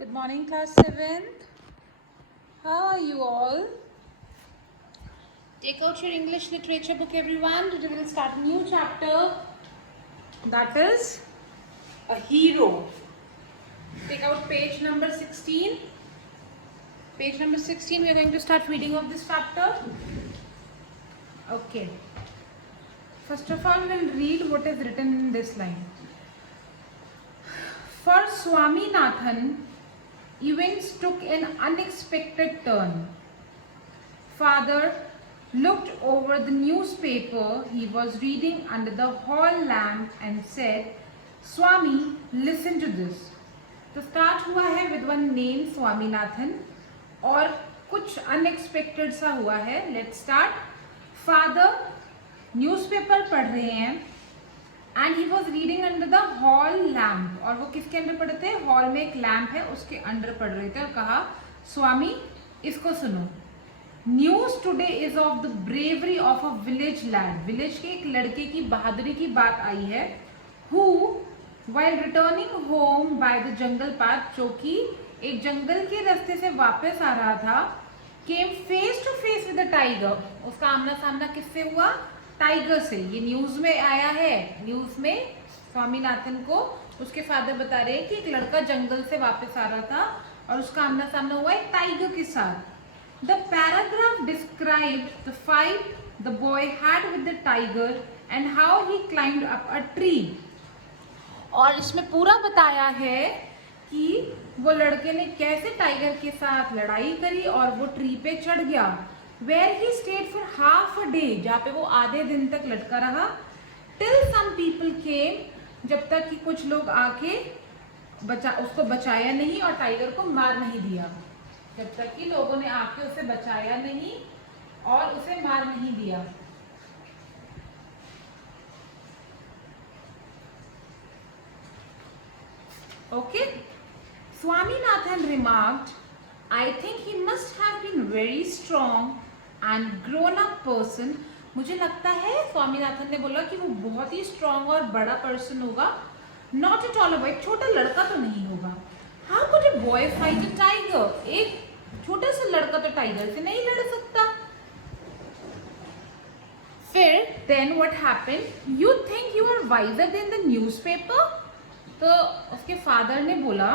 Good morning, class 7th. How are you all? Take out your English literature book, everyone. Today we will start a new chapter. That is a hero. Take out page number 16. Page number 16, we are going to start reading of this chapter. Okay. First of all, we will read what is written in this line. For Swaminathan, events took an unexpected turn. Father looked over the newspaper he was reading under the hall lamp and said, Swami, listen to this. तो start हुआ है with one name Swaminathan और कुछ unexpected सा हुआ है. Let's start. Father newspaper पढ़ रहे हैं and he was reading under the hall lamp. और वो किसके अंडर पढ़े थे? हॉल में एक लैम्प है उसके अंडर पढ़ रहे थे और कहा, स्वामी इसको सुनो. News today is of the bravery of a village lad. Village के एक लड़के की बहादुरी की बात आई है. Who while returning home by the jungle path, जो कि एक जंगल के रास्ते से वापस आ रहा था, came face to face with a tiger. उसका आमना सामना किससे हुआ? टाइगर से. ये न्यूज में आया है. न्यूज में स्वामीनाथन को उसके फादर बता रहे हैं कि एक लड़का जंगल से वापस आ रहा था और उसका आमना सामना हुआ एक टाइगर के साथ. The paragraph described the fight the boy had with the tiger and how he climbed up a tree. और इसमें पूरा बताया है कि वो लड़के ने कैसे टाइगर के साथ लड़ाई करी और वो ट्री पे चढ़ गया. Where he stayed for half a day, जहाँ पे वो आधे दिन तक लटका रहा. टिल सम पीपल केम, जब तक कि कुछ लोग आके उसको बचाया नहीं और टाइगर को मार नहीं दिया. जब तक कि लोगों ने आके उसे बचाया नहीं और उसे मार नहीं दिया. Okay? Swaminathan remarked, I think he must have been very strong and grown up person. मुझे लगता है स्वामीनाथन ने बोला कि वो बहुत ही स्ट्रॉन्ग और बड़ा पर्सन होगा. Not at all a boy, छोटा लड़का तो नहीं होगा. How could a boy fight a tiger? एक छोटा सा लड़का तो टाइगर से नहीं लड़ सकता. फिर then what happened? You think you are wiser then the newspaper? तो उसके फादर ने बोला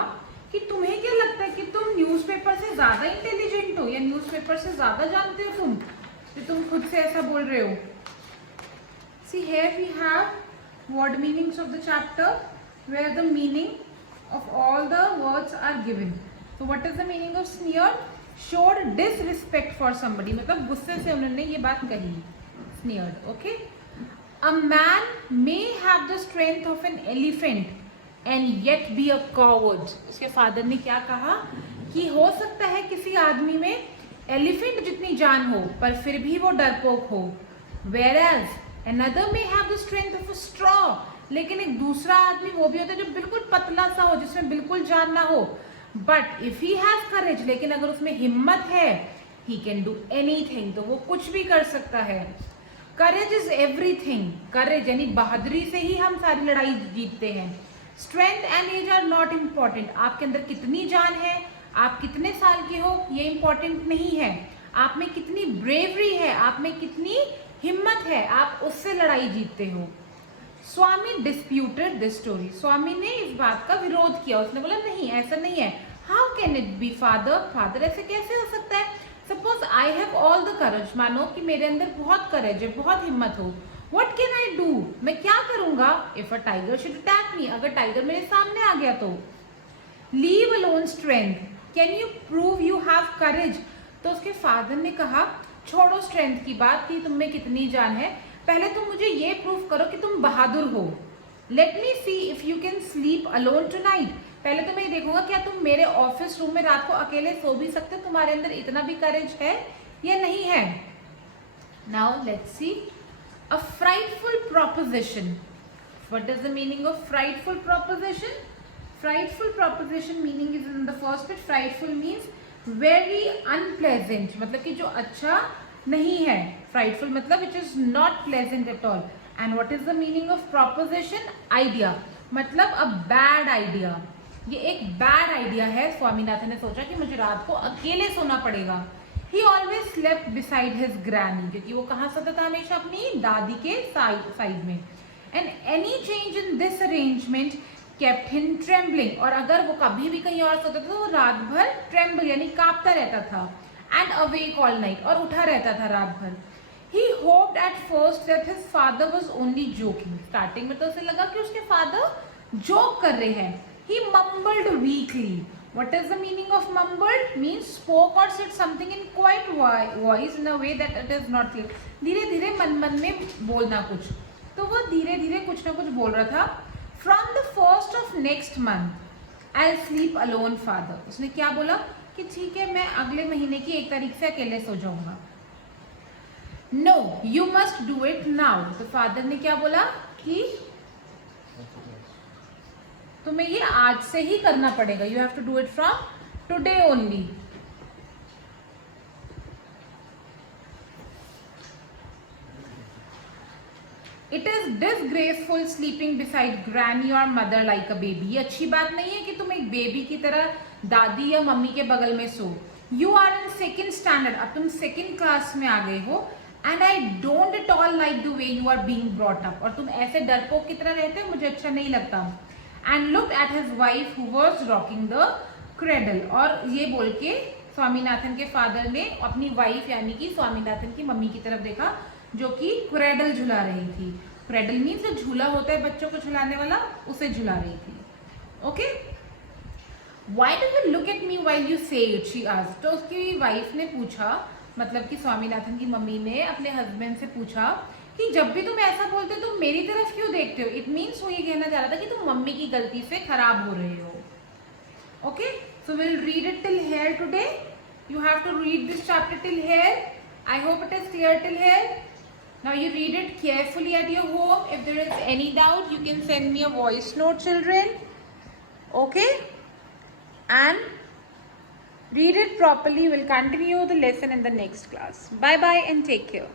कि तुम्हें क्या लगता है कि तुम न्यूज़पेपर से ज्यादा इंटेलिजेंट हो या न्यूज़पेपर से ज्यादा जानते हो तुम खुद से ऐसा बोल रहे हो. See here we have word meanings of the chapter where the meaning of all the words are given. तो what is the meaning of sneer? Showed disrespect for somebody, मतलब गुस्से से उन्होंने ये बात कही. Sneered. Okay. A man may have the strength of an elephant and yet be a coward. उसके father ने क्या कहा कि हो सकता है किसी आदमी में एलिफेंट जितनी जान हो पर फिर भी वो डरपोक हो. Whereas another may have the strength of a straw, लेकिन एक दूसरा आदमी वो भी होता है जो बिल्कुल पतला सा हो, जिसमें बिल्कुल जान ना हो. बट इफ ही हैज करेज, लेकिन अगर उसमें हिम्मत है, ही कैन डू एनीथिंग, तो वो कुछ भी कर सकता है. Courage is everything. करेज यानी बहादुरी से ही हम सारी लड़ाई जीतते हैं. Strength and age are not important. आपके अंदर कितनी जान है, आप कितने साल के हो, ये इम्पॉर्टेंट नहीं है. आप में कितनी ब्रेवरी है, आप में कितनी हिम्मत है, आप उससे लड़ाई जीतते हो. स्वामी डिस्प्यूटेड दिस स्टोरी. स्वामी ने इस बात का विरोध किया. उसने बोला नहीं, ऐसा नहीं है. How can it be father? Father ऐसे कैसे हो सकता है? Suppose I have all the courage, मानो कि मेरे अंदर बहुत करेज है, बहुत हिम्मत हो. What can I do? मैं क्या करूंगा? If a tiger should attack me, अगर टाइगर मेरे सामने आ गया तो. Leave alone strength. Can you prove you have courage? तो उसके फादर ने कहा, छोड़ो स्ट्रेंथ की बात कि तुम में कितनी जान है, पहले तुम मुझे ये प्रूव करो कि तुम बहादुर हो. Let me see if you can sleep alone tonight. पहले तो मैं ये देखूंगा क्या तुम मेरे ऑफिस रूम में रात को अकेले सो भी सकते हो, तुम्हारे अंदर इतना भी करेज है या नहीं है. Now let's see. A frightful proposition. What is the meaning of frightful proposition? Frightful proposition meaning is in the first bit. Frightful means very unpleasant, मतलब कि जो अच्छा नहीं है. Frightful मतलब which is not pleasant at all. And what is the meaning of proposition? Idea, मतलब a bad idea. ये एक बैड आइडिया है। स्वामीनाथन ने सोचा कि मुझे रात को अकेले सोना पड़ेगा। He always slept beside his granny, क्योंकि वो कहाँ सोता था? हमेशा अपनी दादी के साइड में। And any change in this arrangement kept him trembling, और अगर वो कभी भी कहीं और सोता था तो वो रात भर tremble यानी कांपता रहता था। And awake all night, और उठा रहता था रात भर। He hoped at first that his father was only joking. Starting में तो उसे लगा कि उसके फादर जोक कर रहे हैं। He mumbled weakly. What is the meaning of mumbled? Means spoke or said something in quiet voice in a way that it is not clear. धीरे धीरे मन में बोलना कुछ। तो वो धीरे धीरे कुछ ना कुछ बोल रहा था। From the 1st of next month, I'll sleep alone, father. उसने क्या बोला कि ठीक है मैं अगले महीने की 1 तारीख से अकेले सो जाऊंगा। No, you must do it now. तो फादर ने क्या बोला कि तुम्हें ये आज से ही करना पड़ेगा। You have to do it from today only. It is disgraceful sleeping beside granny और मदर लाइक अ बेबी। ये अच्छी बात नहीं है कि तुम एक बेबी की तरह दादी या मम्मी के बगल में सो। You are in 2nd standard, अब तुम 2nd क्लास में आ गए हो। And I don't at all like the way you are being brought up, और तुम ऐसे डरपोक की तरह रहते हो, मुझे अच्छा नहीं लगता। And looked at his wife who was rocking the cradle, और ये बोल के स्वामीनाथन के फादर ने अपनी वाइफ यानी कि स्वामीनाथन की मम्मी की तरफ देखा जो कि क्रेडल झुला रही थी। क्रेडल मीन्स जो झूला होता है बच्चों को झुलाने वाला, उसे झुला रही थी। Okay, Why do you look at me while you say it? She asked. तो उसकी वाइफ ने पूछा, मतलब कि स्वामीनाथन की मम्मी ने अपने हस्बैंड से पूछा कि जब भी तुम ऐसा बोलते हो तुम मेरी तरफ क्यों देखते हो? इट मीन्स वो ये कहना चाह रहा था कि तुम मम्मी की गलती से खराब हो रहे हो। Okay, so will read it till here today. You have to read this chapter till here. I hope it is clear till here. Now you read it carefully at your home. If there is any doubt, you can send me a voice note, children. Okay? And read it properly. We'll continue the lesson in the next class. Bye bye and take care.